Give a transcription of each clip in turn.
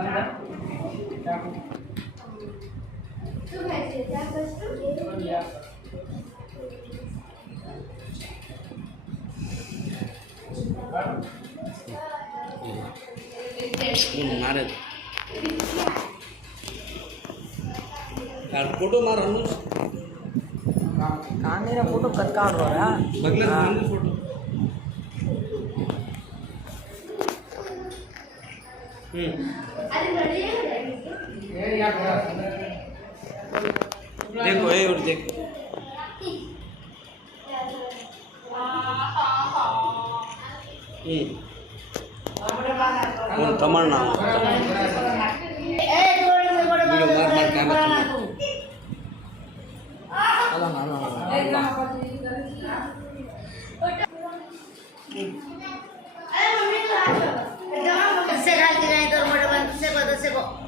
मारे फोटो मार अनुज कामेरा फोटो कत काढ रहा बघला अनुज फोटो देखो ये और देखो कौन तमन्ना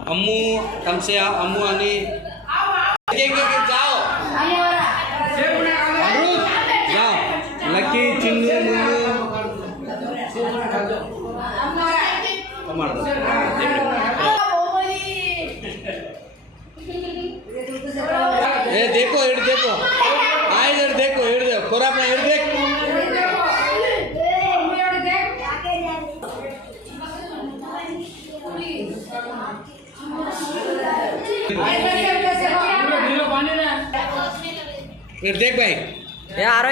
अम्मू तमसे अम्मू आणि जाओ जाओ लकी चिन्नू मुन्नू ए देखो इड देखो आ इधर देखो इड देखो खोरा अपना इड देख इड देख भाई यार